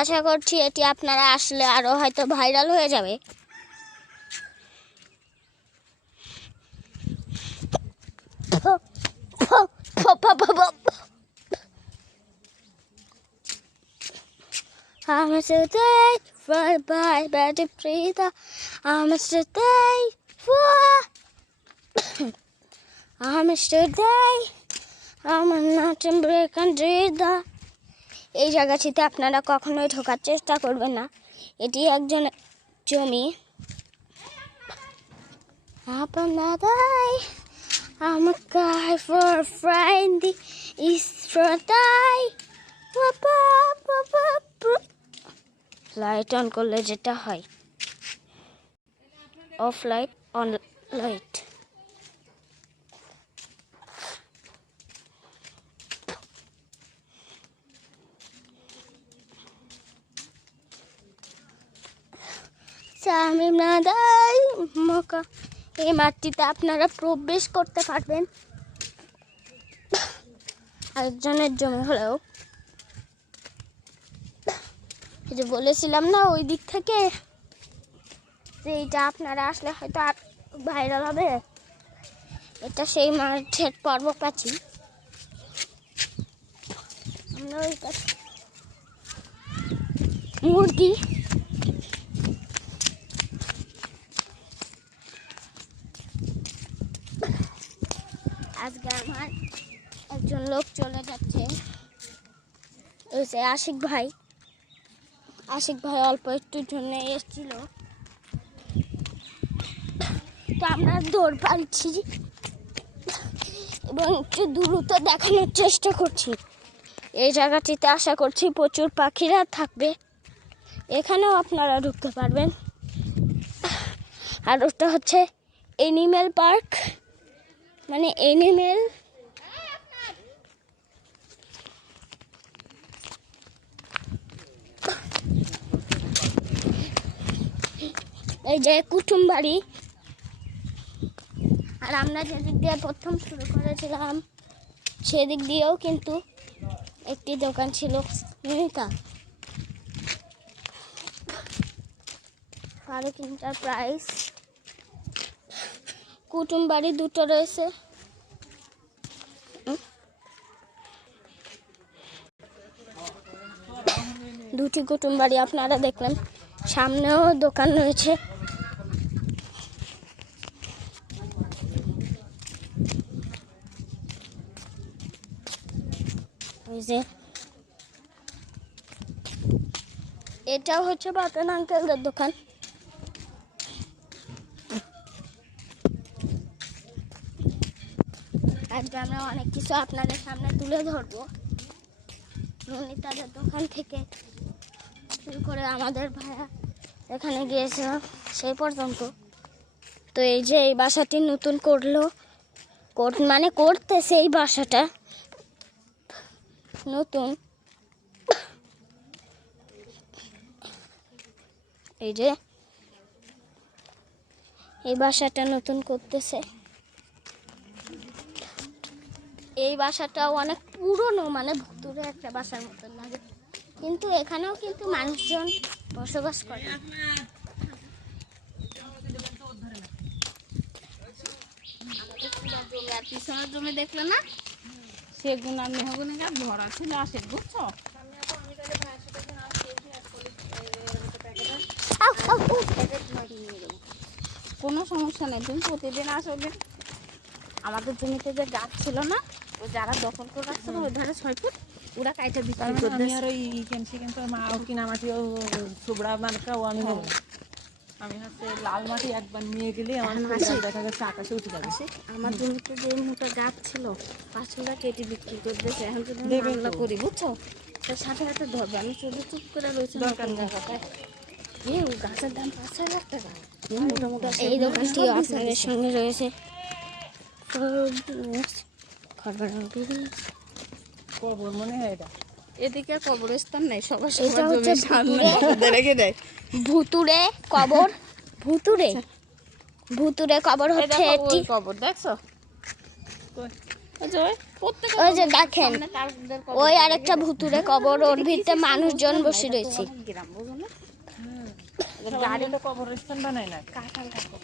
আশা করছি এটি আপনারা আসলে আরো হয়তো ভাইরাল হয়ে যাবে। I'm today for by better breather. I'm today for I'm today I'm not in break and breather. এই জায়গাটিতে আপনারা কখনোই ঢোকার চেষ্টা করবেন না, এটি একজনের জমি। আপনারাই I'm a guy for a friend is for die. Light on করলে যেটা হয়, অফ লাইট অন লাইট। এই মাঠটিতে আপনারা প্রবেশ করতে পারবেন আরেকজনের জমি হলেও। এই যে বলেছিলাম না ওই দিক থেকে যে এইটা আপনারা আসলে হয়তো আর ভাইরাল হবে, এটা সেই মাঠের পর্ব প্রাচীর। আমরা ওই মুরগি আজকে আমার একজন লোক চলে যাচ্ছে, আশিক ভাই। আশিক ভাই অল্প একটুর জন্য এসেছিল, তো আমরা দৌড় পাচ্ছি এবং একটু দ্রুত দেখানোর চেষ্টা করছি। এই জায়গাটিতে আশা করছি প্রচুর পাখিরা থাকবে, এখানেও আপনারা ঢুকতে পারবেন। আর ওটা হচ্ছে এনিম্যাল পার্ক, মানে এনিম্যাল এই যে কুটুম বাড়ি। আর আমরা যেদিক দিয়ে প্রথম শুরু করেছিলাম সেদিক দিয়েও কিন্তু একটি দোকান ছিল, ফারুক এন্টারপ্রাইজ। কুটুম বাড়ি দুটো রয়েছে, দুটি কুটুম বাড়ি আপনারা দেখলেন। সামনেও দোকান রয়েছে। ওই যে এটাও হচ্ছে বাপেন আঙ্কেলদের দোকান। আজকে আমরা অনেক কিছু আপনাদের সামনে তুলে ধরবো, তাদের দোকান থেকে শুরু করে আমাদের ভাইয়া এখানে গিয়েছিলাম সেই পর্যন্ত। তো এই যে এই বাসাটি নতুন করলো, মানে করতেছে এই বাসাটা নতুন। এই যে এই বাসাটা নতুন করতেছে। এই বাসাটাও অনেক পুরনো, মানে ভুতুরে একটা বাসার মতন লাগে, কিন্তু এখানেও কিন্তু মানুষজন বসবাস করে। পিছনের জমি দেখলে না, সেগুন আর মেহগুন ভরা ছিল আসে, বুঝছো? কোনো সমস্যা নেই, তুমি প্রতিদিন আসবে। আমাদের জমিতে যে গাছ ছিল না, ও যারা দখল করে রাখছিল ওই ধারে 6 ফুট ওরা কাইটা বিক্রি করে দিয়েছে। আর ওই কিন্তু মা কিনা মাটি ও সুবড়া মানকাও আমি নেব। আমি হচ্ছে লাল মাটি একবার নিয়ে গেলে আমার দেখা যাচ্ছে আকাশে উঠে যাবে। আমার জমিতে যে মোটা গাছ ছিল 500 কেটে বিক্রি করে দিয়েছে। এখন যদি মামলা করি, বুঝছো, তার সাথে সাথে ধরবে। আমি শুধু চুপ করে রয়েছে দরকার জায়গাটায়। গাছের দাম 5,000 টাকা। মোটামুটি এই দোকানটি আপনাদের সঙ্গে রয়েছে। কবর মনে হয় এটা, এদিকে কবরস্থান নাই, সবার ভুতুরে কবর। ভুতুরে কবর হচ্ছে এটি। কবর দেখছো, ওই যে দেখেন ওই আরেকটা ভুতুরে কবর, ওর ভিতরে মানুষজন বসে রয়েছে। গ্রাম বুঝো না গাড়িটা কবরস্থান বানায় না। কাঁঠাল কাকু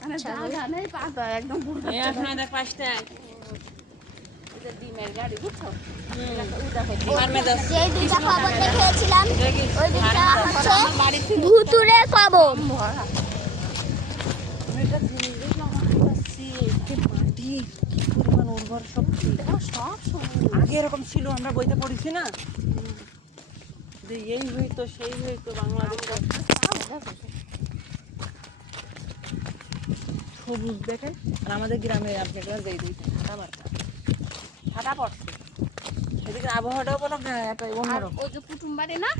মানে যা জানেই পাতা একদম বুড়ো এই আপনাদের পাশটায় ডিমের গাড়ি বুঝছো যেই দুইটা কবর দেখিয়েছিলাম ওই দুইটা হচ্ছে ভুতুরে কবর। এটা জিনিস দেখলাম আমার কাছে কি মাটি কি পরিমাণ উর্বর শক্তি। সব আগে এরকম ছিল, আমরা বইতে পড়েছি না যে এই হইতো সেই হইতো বাংলাদেশ সবুজ দেখেন। আর আমাদের গ্রামে আপনি একবার যাই দিয়েছেন ঠাডা পড়ছে, সেদিকে আবহাওয়াটাও বলো একটা আর অন্যরকম। ওই যে কুটুম বাড়ি না